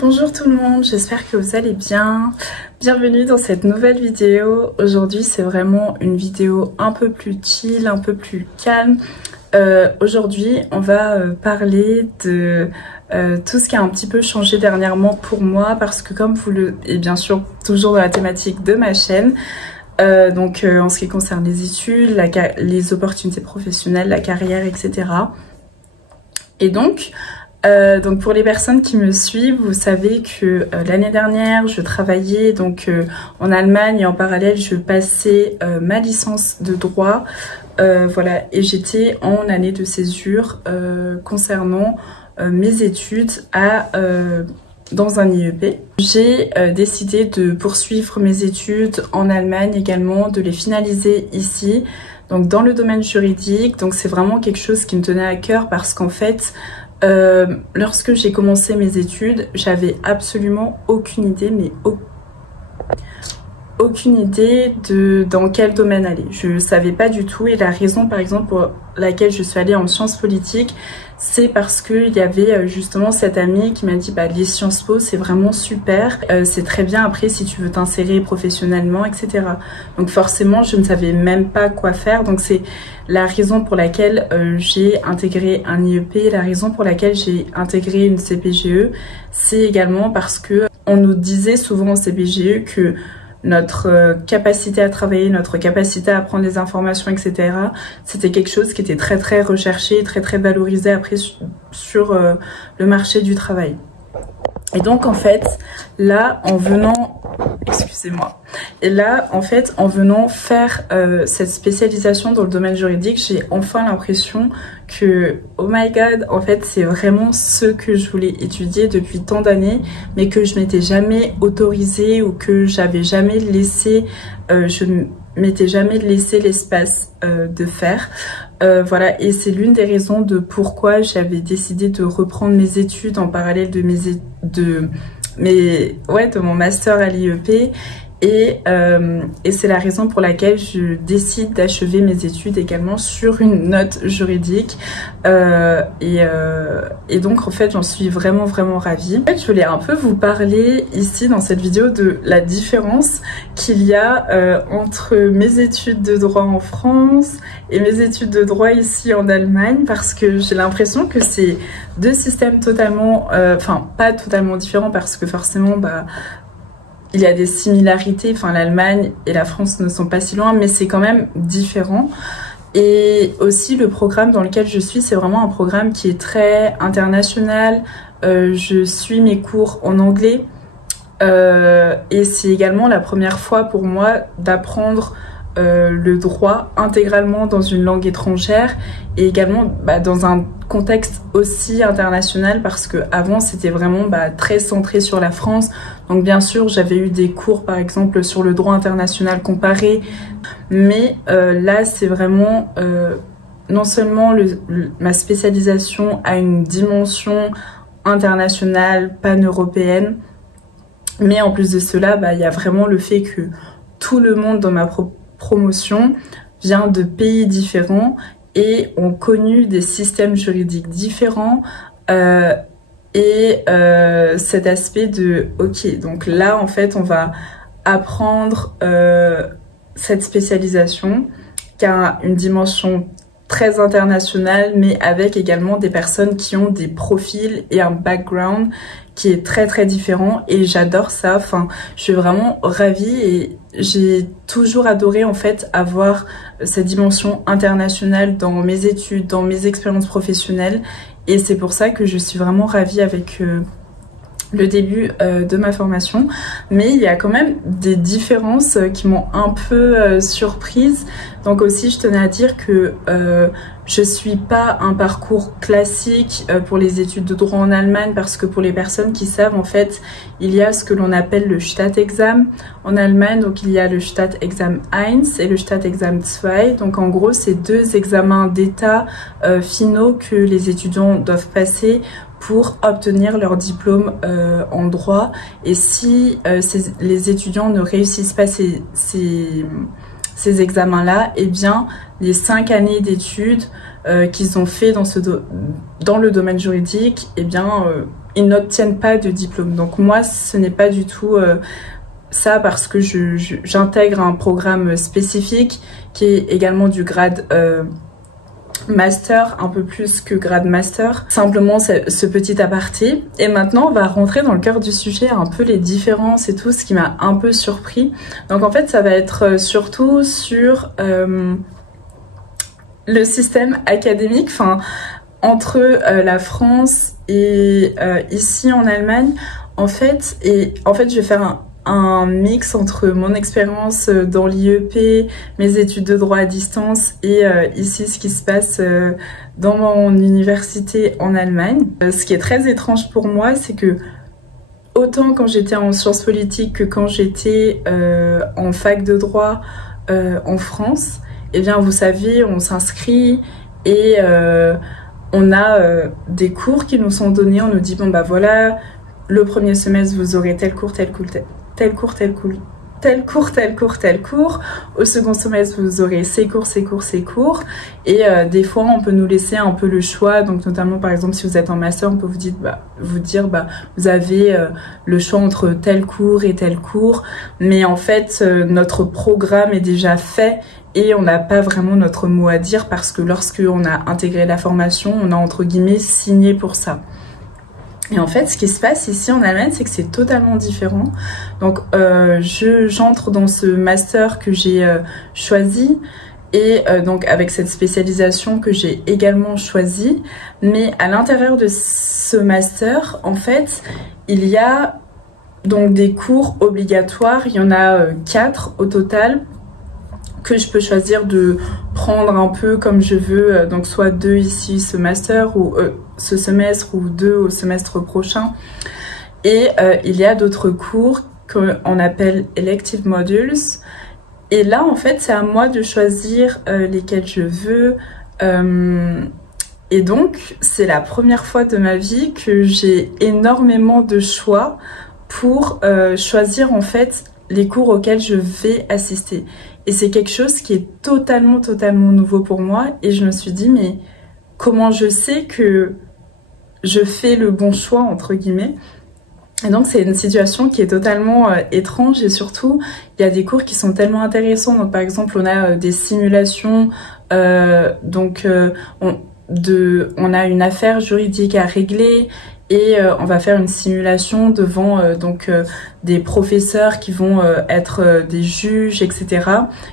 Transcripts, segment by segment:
Bonjour tout le monde, j'espère que vous allez bien. Bienvenue dans cette nouvelle vidéo. Aujourd'hui c'est vraiment une vidéo un peu plus chill, un peu plus calme. Aujourd'hui on va parler de tout ce qui a un petit peu changé dernièrement pour moi parce que comme vous le... et bien sûr toujours dans la thématique de ma chaîne. En ce qui concerne les études, les opportunités professionnelles, la carrière, etc. Et donc pour les personnes qui me suivent, vous savez que l'année dernière, je travaillais en Allemagne et en parallèle, je passais ma licence de droit. Voilà, et j'étais en année de césure concernant mes études dans un IEP. J'ai décidé de poursuivre mes études en Allemagne également, de les finaliser ici, donc dans le domaine juridique. Donc c'est vraiment quelque chose qui me tenait à cœur parce qu'en fait, lorsque j'ai commencé mes études, j'avais absolument aucune idée, aucune idée de dans quel domaine aller. Je savais pas du tout, et la raison par exemple pour laquelle je suis allée en sciences politiques, c'est parce qu'il y avait justement cette amie qui m'a dit les Sciences Po c'est vraiment super, c'est très bien après si tu veux t'insérer professionnellement, etc. Donc forcément je ne savais même pas quoi faire, donc c'est la raison pour laquelle j'ai intégré un IEP, la raison pour laquelle j'ai intégré une CPGE, c'est également parce que on nous disait souvent en CPGE que notre capacité à travailler, notre capacité à apprendre les informations, etc. C'était quelque chose qui était très très recherché, très très valorisé après sur le marché du travail. Et donc en fait, là en venant, excusez-moi, et là en fait en venant faire cette spécialisation dans le domaine juridique, j'ai enfin l'impression que oh my god, en fait c'est vraiment ce que je voulais étudier depuis tant d'années, mais que je m'étais jamais autorisée ou que j'avais jamais laissé, je ne m'étais jamais laissé l'espace de faire. Voilà, et c'est l'une des raisons de pourquoi j'avais décidé de reprendre mes études en parallèle de mon master à l'IEP. Et c'est la raison pour laquelle je décide d'achever mes études également sur une note juridique. Et donc en fait j'en suis vraiment ravie. En fait je voulais un peu vous parler ici dans cette vidéo de la différence qu'il y a entre mes études de droit en France et mes études de droit ici en Allemagne, parce que j'ai l'impression que c'est deux systèmes totalement, pas totalement différents, parce que forcément il y a des similarités, l'Allemagne et la France ne sont pas si loin, mais c'est quand même différent. Et aussi le programme dans lequel je suis, c'est vraiment un programme qui est très international. Je suis mes cours en anglais et c'est également la première fois pour moi d'apprendre le droit intégralement dans une langue étrangère, et également dans un contexte aussi international, parce que avant c'était vraiment très centré sur la France. Donc bien sûr j'avais eu des cours par exemple sur le droit international comparé, mais là c'est vraiment non seulement ma spécialisation a une dimension internationale, pan-européenne, mais en plus de cela il y a vraiment le fait que tout le monde dans ma promotion vient de pays différents et ont connu des systèmes juridiques différents, cet aspect de ok, donc là en fait on va apprendre cette spécialisation qui a une dimension très internationale, mais avec également des personnes qui ont des profils et un background qui est très différent, et j'adore ça. Je suis vraiment ravie et j'ai toujours adoré en fait avoir cette dimension internationale dans mes études, dans mes expériences professionnelles, et c'est pour ça que je suis vraiment ravie avec le début de ma formation. Mais il y a quand même des différences qui m'ont un peu surprise. Donc aussi je tenais à dire que je suis pas un parcours classique pour les études de droit en Allemagne, parce que pour les personnes qui savent, en fait il y a ce que l'on appelle le Staatsexamen en Allemagne. Donc il y a le Staatsexamen 1 et le Staatsexamen 2. Donc en gros c'est deux examens d'état finaux que les étudiants doivent passer pour obtenir leur diplôme en droit. Et si les étudiants ne réussissent pas ces examens-là, eh bien les 5 années d'études qu'ils ont fait dans le domaine juridique, eh bien ils n'obtiennent pas de diplôme. Donc moi, ce n'est pas du tout ça, parce que j'intègre un programme spécifique qui est également du grade master, un peu plus que grade master. Simplement ce petit aparté. Et maintenant, on va rentrer dans le cœur du sujet, un peu les différences et tout, ce qui m'a un peu surpris. Donc en fait, ça va être surtout sur le système académique, enfin entre la France et ici en Allemagne, en fait. Et en fait, je vais faire un mix entre mon expérience dans l'IEP, mes études de droit à distance et ici ce qui se passe dans mon université en Allemagne. Ce qui est très étrange pour moi, c'est que autant quand j'étais en sciences politiques que quand j'étais en fac de droit en France, eh bien vous savez, on s'inscrit et on a des cours qui nous sont donnés. On nous dit bon bah voilà, le premier semestre vous aurez tel cours, tel cours, tel cours, tel cours, tel cours, tel cours, tel cours. Au second semestre, vous aurez ces cours, ces cours, ces cours. Et des fois, on peut nous laisser un peu le choix. Donc, notamment, par exemple, si vous êtes en master, on peut vous dire, vous avez le choix entre tel cours et tel cours. Mais en fait, notre programme est déjà fait et on n'a pas vraiment notre mot à dire, parce que lorsqu'on a intégré la formation, on a entre guillemets signé pour ça. Et en fait, ce qui se passe ici en Allemagne, c'est que c'est totalement différent. Donc, j'entre dans ce master que j'ai choisi, et donc avec cette spécialisation que j'ai également choisie. Mais à l'intérieur de ce master, en fait, il y a donc des cours obligatoires. Il y en a 4 au total, que je peux choisir de prendre un peu comme je veux, donc soit 2 ici ce master ou ce semestre, ou 2 au semestre prochain. Et il y a d'autres cours qu'on appelle elective modules, et là en fait c'est à moi de choisir lesquels je veux, et donc c'est la première fois de ma vie que j'ai énormément de choix pour choisir en fait les cours auxquels je vais assister. Et c'est quelque chose qui est totalement nouveau pour moi. Et je me suis dit, mais comment je sais que je fais le bon choix, entre guillemets? Et donc c'est une situation qui est totalement étrange, et surtout il y a des cours qui sont tellement intéressants. Donc par exemple on a des simulations, on a une affaire juridique à régler, et on va faire une simulation devant des professeurs qui vont être des juges, etc.,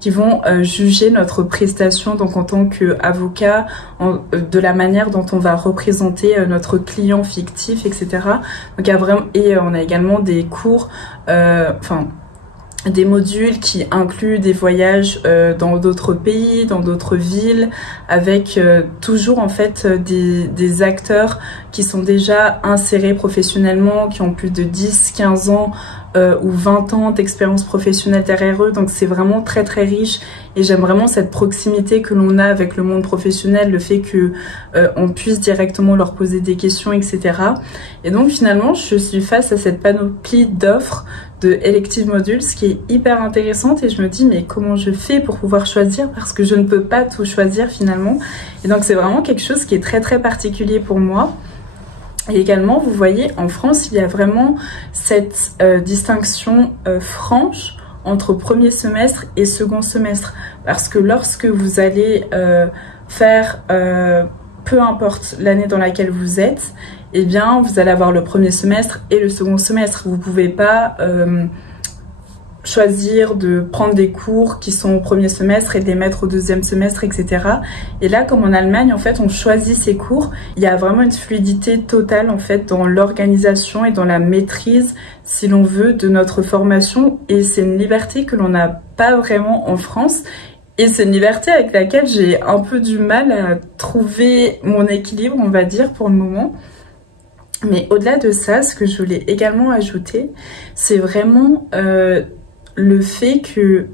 qui vont juger notre prestation, donc en tant qu'avocat, de la manière dont on va représenter notre client fictif, etc. Donc il y a vraiment, et on a également des cours, des modules qui incluent des voyages dans d'autres pays, dans d'autres villes, avec toujours en fait des acteurs qui sont déjà insérés professionnellement, qui ont plus de 10, 15 ans ou 20 ans d'expérience professionnelle derrière eux. Donc c'est vraiment très riche, et j'aime vraiment cette proximité que l'on a avec le monde professionnel, le fait que on puisse directement leur poser des questions, etc. Et donc finalement je suis face à cette panoplie d'offres de elective modules qui est hyper intéressante, et je me dis mais comment je fais pour pouvoir choisir, parce que je ne peux pas tout choisir finalement. Et donc c'est vraiment quelque chose qui est très particulier pour moi. Et également vous voyez, en France il y a vraiment cette distinction franche entre premier semestre et second semestre, parce que lorsque vous allez faire peu importe l'année dans laquelle vous êtes, eh bien vous allez avoir le premier semestre et le second semestre. Vous pouvez pas choisir de prendre des cours qui sont au premier semestre et de les mettre au deuxième semestre, etc. Et là, comme en Allemagne, en fait, on choisit ses cours. Il y a vraiment une fluidité totale, en fait, dans l'organisation et dans la maîtrise, si l'on veut, de notre formation. Et c'est une liberté que l'on n'a pas vraiment en France. Et c'est une liberté avec laquelle j'ai un peu du mal à trouver mon équilibre, on va dire, pour le moment. Mais au-delà de ça, ce que je voulais également ajouter, c'est vraiment le fait que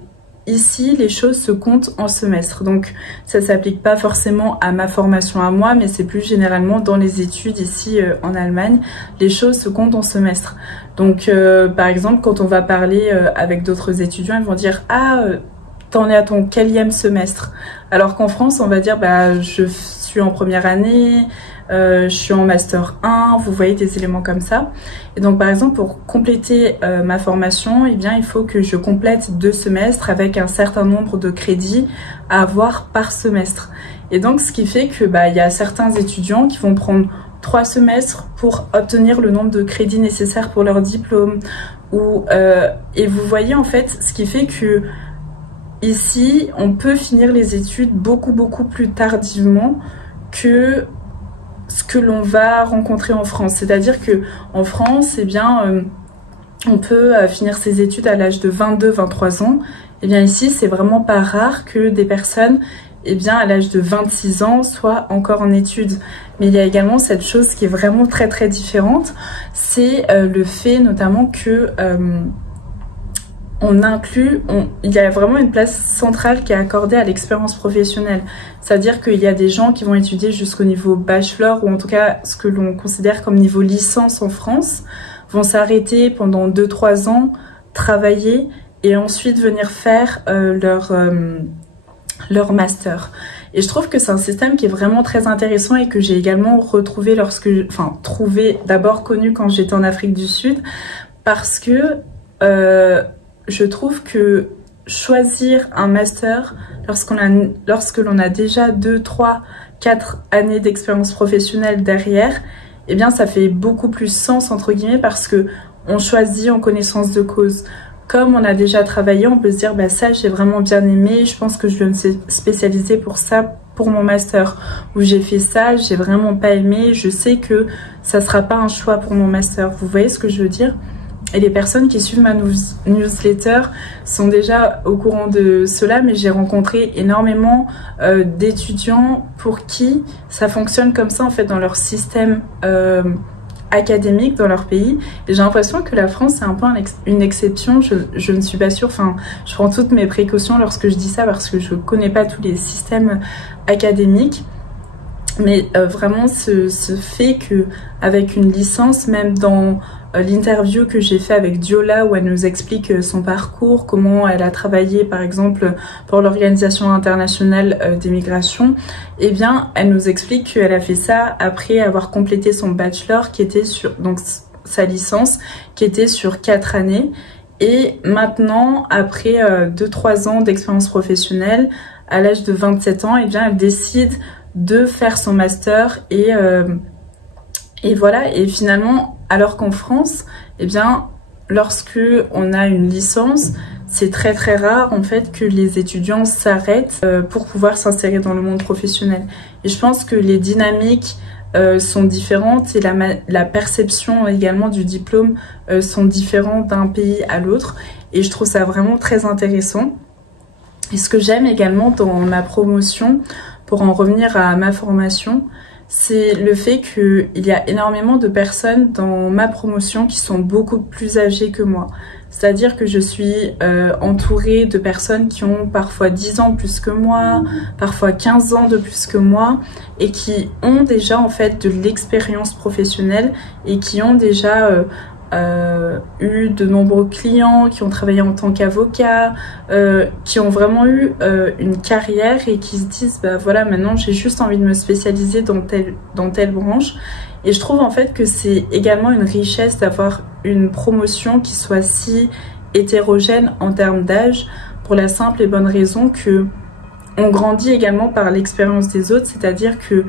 ici, les choses se comptent en semestre. Donc ça s'applique pas forcément à ma formation à moi, mais c'est plus généralement dans les études ici en Allemagne, les choses se comptent en semestre. Donc par exemple, quand on va parler avec d'autres étudiants, ils vont dire « Ah, t'en es à ton quatrième semestre ?» Alors qu'en France, on va dire « Bah, je suis en première année », je suis en master 1, vous voyez des éléments comme ça. Et donc par exemple pour compléter ma formation, eh bien il faut que je complète 2 semestres avec un certain nombre de crédits à avoir par semestre. Et donc ce qui fait que il y a certains étudiants qui vont prendre 3 semestres pour obtenir le nombre de crédits nécessaires pour leur diplôme. Et vous voyez en fait ce qui fait que ici on peut finir les études beaucoup plus tardivement que ce que l'on va rencontrer en France. C'est-à-dire que en France, eh bien, on peut finir ses études à l'âge de 22-23 ans. Eh bien ici, c'est vraiment pas rare que des personnes, eh bien, à l'âge de 26 ans, soient encore en études. Mais il y a également cette chose qui est vraiment très différente, c'est le fait notamment que il y a vraiment une place centrale qui est accordée à l'expérience professionnelle. C'est-à-dire qu'il y a des gens qui vont étudier jusqu'au niveau bachelor, ou en tout cas ce que l'on considère comme niveau licence en France, vont s'arrêter pendant 2-3 ans, travailler, et ensuite venir faire leur master. Et je trouve que c'est un système qui est vraiment très intéressant et que j'ai également retrouvé d'abord connu quand j'étais en Afrique du Sud, parce que je trouve que choisir un master lorsque l'on a déjà 2, 3, 4 années d'expérience professionnelle derrière, eh bien ça fait beaucoup plus sens entre guillemets, parce que on choisit en connaissance de cause. Comme on a déjà travaillé, on peut se dire ça j'ai vraiment bien aimé, je pense que je vais me spécialiser pour ça pour mon master, ou j'ai fait ça, j'ai vraiment pas aimé, je sais que ça sera pas un choix pour mon master. Vous voyez ce que je veux dire? Et les personnes qui suivent ma newsletter sont déjà au courant de cela, mais j'ai rencontré énormément d'étudiants pour qui ça fonctionne comme ça en fait dans leur système académique dans leur pays. Et j'ai l'impression que la France c'est un peu une exception. Je ne suis pas sûre, enfin je prends toutes mes précautions lorsque je dis ça parce que je connais pas tous les systèmes académiques, mais vraiment ce fait que avec une licence, même dans l'interview que j'ai fait avec Diola où elle nous explique son parcours, comment elle a travaillé par exemple pour l'Organisation internationale des migrations, eh bien elle nous explique qu'elle a fait ça après avoir complété son bachelor qui était sur, donc sa licence qui était sur 4 années, et maintenant après 2-3 ans d'expérience professionnelle, à l'âge de 27 ans, eh bien elle décide de faire son master et voilà. Et finalement, alors qu'en France, eh bien, lorsque on a une licence, c'est très rare en fait que les étudiants s'arrêtent pour pouvoir s'insérer dans le monde professionnel. Et je pense que les dynamiques sont différentes et la perception également du diplôme sont différentes d'un pays à l'autre. Et je trouve ça vraiment très intéressant. Et ce que j'aime également dans ma promotion, pour en revenir à ma formation, c'est le fait qu'il y a énormément de personnes dans ma promotion qui sont beaucoup plus âgées que moi. C'est-à-dire que je suis entourée de personnes qui ont parfois 10 ans plus que moi, parfois 15 ans de plus que moi, et qui ont déjà en fait de l'expérience professionnelle et qui ont déjà eu de nombreux clients, qui ont travaillé en tant qu'avocat, qui ont vraiment eu une carrière et qui se disent voilà, maintenant j'ai juste envie de me spécialiser dans telle branche. Et je trouve en fait que c'est également une richesse d'avoir une promotion qui soit si hétérogène en termes d'âge, pour la simple et bonne raison que on grandit également par l'expérience des autres, c'est-à-dire que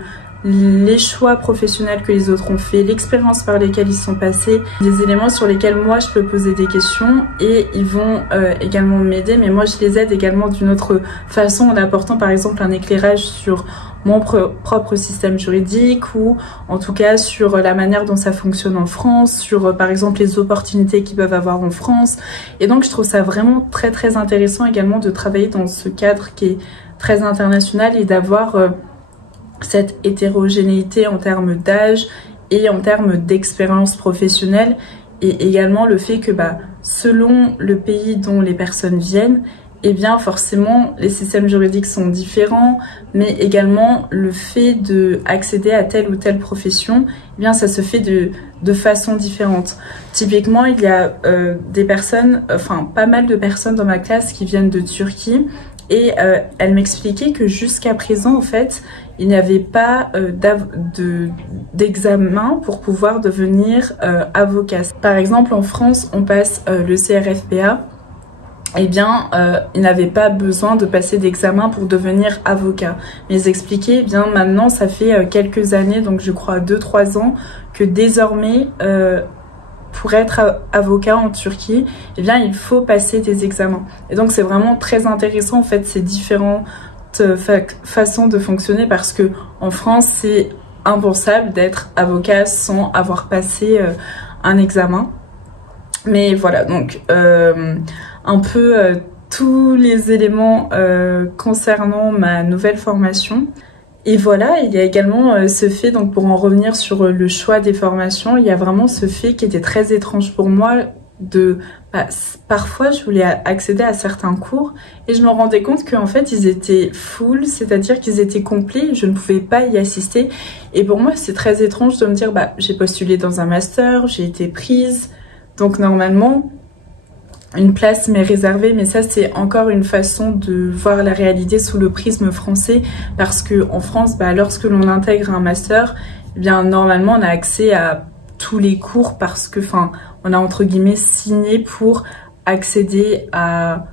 les choix professionnels que les autres ont fait, l'expérience par lesquelles ils sont passés, des éléments sur lesquels moi je peux poser des questions et ils vont également m'aider, mais moi je les aide également d'une autre façon en apportant par exemple un éclairage sur mon propre système juridique, ou en tout cas sur la manière dont ça fonctionne en France, sur par exemple les opportunités qu'ils peuvent avoir en France. Et donc je trouve ça vraiment très intéressant également de travailler dans ce cadre qui est très international et d'avoir cette hétérogénéité en termes d'âge et en termes d'expérience professionnelle, et également le fait que selon le pays dont les personnes viennent, eh bien forcément les systèmes juridiques sont différents, mais également le fait d'accéder à telle ou telle profession, eh bien ça se fait de façon différente. Typiquement, il y a des personnes, enfin pas mal de personnes dans ma classe qui viennent de Turquie, Et elle m'expliquait que jusqu'à présent, en fait, il n'y avait pas d'examen pour pouvoir devenir avocat. Par exemple, en France, on passe le CRFPA. Eh bien, ils n'avaient pas besoin de passer d'examen pour devenir avocat. Mais ils expliquaient, eh bien maintenant, ça fait quelques années, donc je crois 2-3 ans, que désormais, pour être avocat en Turquie, eh bien, il faut passer des examens. Et donc, c'est vraiment très intéressant, en fait, ces différentes façons de fonctionner, parce que en France, c'est impensable d'être avocat sans avoir passé un examen. Mais voilà, donc un peu tous les éléments concernant ma nouvelle formation. Et voilà, il y a également ce fait, donc pour en revenir sur le choix des formations, il y a vraiment ce fait qui était très étrange pour moi parfois je voulais accéder à certains cours et je me rendais compte qu'en fait ils étaient full, c'est-à-dire qu'ils étaient complets, je ne pouvais pas y assister. Et pour moi c'est très étrange de me dire j'ai postulé dans un master, j'ai été prise, donc normalement une place m'est réservée, mais ça c'est encore une façon de voir la réalité sous le prisme français, parce que en France, lorsque l'on intègre un master, eh bien normalement on a accès à tous les cours parce que, on a entre guillemets signé pour accéder à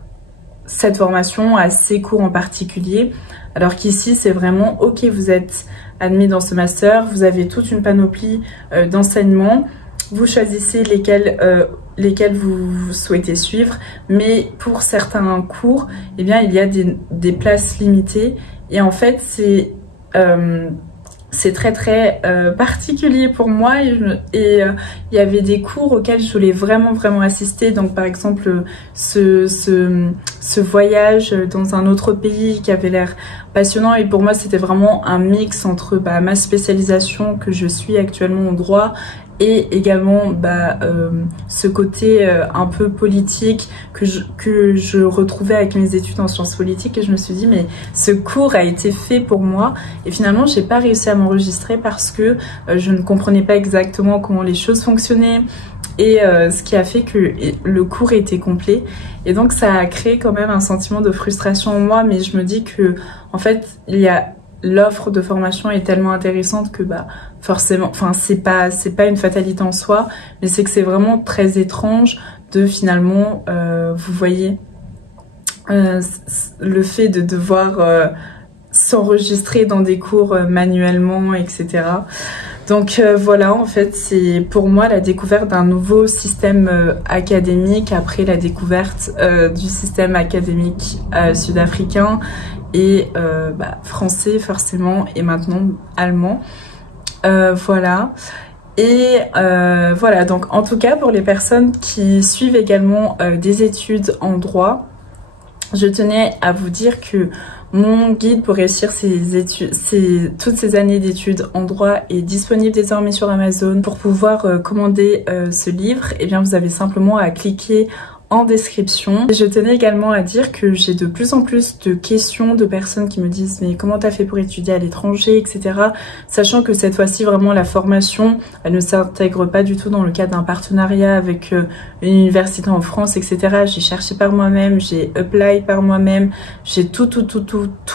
cette formation, à ces cours en particulier. Alors qu'ici c'est vraiment ok, vous êtes admis dans ce master, vous avez toute une panoplie d'enseignements, vous choisissez lesquels vous souhaitez suivre, mais pour certains cours, eh bien, il y a des places limitées. Et en fait, c'est très très particulier pour moi. Et il y avait des cours auxquels je voulais vraiment assister. Donc par exemple, ce voyage dans un autre pays qui avait l'air passionnant. Et pour moi, c'était vraiment un mix entre ma spécialisation que je suis actuellement en droit, et également ce côté un peu politique que je retrouvais avec mes études en sciences politiques. Et je me suis dit, mais ce cours a été fait pour moi. Et finalement, j'ai pas réussi à m'enregistrer parce que je ne comprenais pas exactement comment les choses fonctionnaient, et ce qui a fait que le cours était complet. Et donc ça a créé quand même un sentiment de frustration en moi, mais je me dis que en fait l'offre de formation est tellement intéressante que forcément, c'est pas une fatalité en soi, mais c'est que c'est vraiment très étrange de finalement, vous voyez, le fait de devoir s'enregistrer dans des cours manuellement, etc. Donc voilà, en fait, c'est pour moi la découverte d'un nouveau système académique après la découverte du système académique sud-africain et français forcément, et maintenant allemand. Voilà. Et voilà, donc en tout cas pour les personnes qui suivent également des études en droit, je tenais à vous dire que mon guide pour réussir toutes ces années d'études en droit est disponible désormais sur Amazon. Pour pouvoir commander ce livre, eh bien vous avez simplement à cliquer en description. Et je tenais également à dire que j'ai de plus en plus de questions de personnes qui me disent mais comment t'as fait pour étudier à l'étranger, etc. Sachant que cette fois-ci vraiment la formation, elle ne s'intègre pas du tout dans le cadre d'un partenariat avec une université en France, etc. J'ai cherché par moi-même, j'ai apply par moi-même, j'ai tout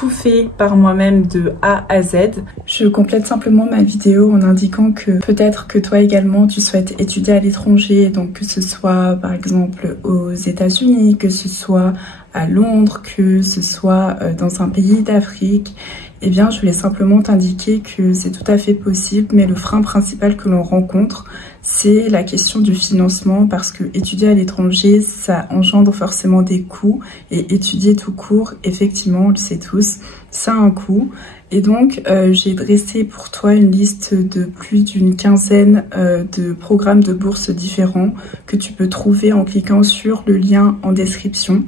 fait par moi-même de A à Z. Je complète simplement ma vidéo en indiquant que peut-être que toi également tu souhaites étudier à l'étranger, donc que ce soit par exemple aux États-Unis, que ce soit à Londres, que ce soit dans un pays d'Afrique. Eh bien, je voulais simplement t'indiquer que c'est tout à fait possible, mais le frein principal que l'on rencontre, c'est la question du financement, parce que étudier à l'étranger, ça engendre forcément des coûts, et étudier tout court, effectivement, on le sait tous, ça a un coût. Et donc, j'ai dressé pour toi une liste de plus d'une quinzaine de programmes de bourse différents que tu peux trouver en cliquant sur le lien en description.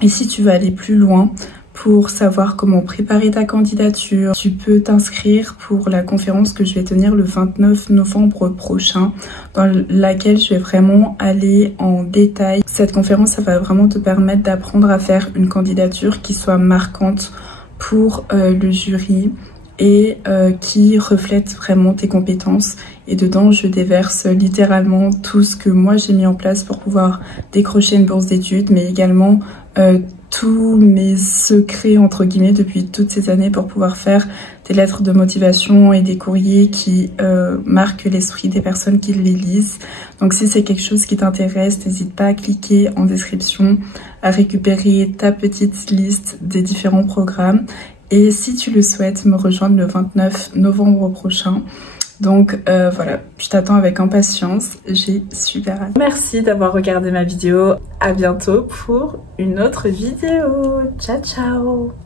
Et si tu veux aller plus loin, pour savoir comment préparer ta candidature, tu peux t'inscrire pour la conférence que je vais tenir le 29 novembre prochain, dans laquelle je vais vraiment aller en détail. Cette conférence, ça va vraiment te permettre d'apprendre à faire une candidature qui soit marquante pour le jury et qui reflète vraiment tes compétences. Et dedans, je déverse littéralement tout ce que moi j'ai mis en place pour pouvoir décrocher une bourse d'études, mais également tous mes secrets entre guillemets depuis toutes ces années pour pouvoir faire des lettres de motivation et des courriers qui marquent l'esprit des personnes qui les lisent. Donc si c'est quelque chose qui t'intéresse, n'hésite pas à cliquer en description, à récupérer ta petite liste des différents programmes. Et si tu le souhaites, me rejoindre le 29 novembre prochain. Donc voilà, je t'attends avec impatience, j'ai super hâte. Merci d'avoir regardé ma vidéo, à bientôt pour une autre vidéo. Ciao ciao.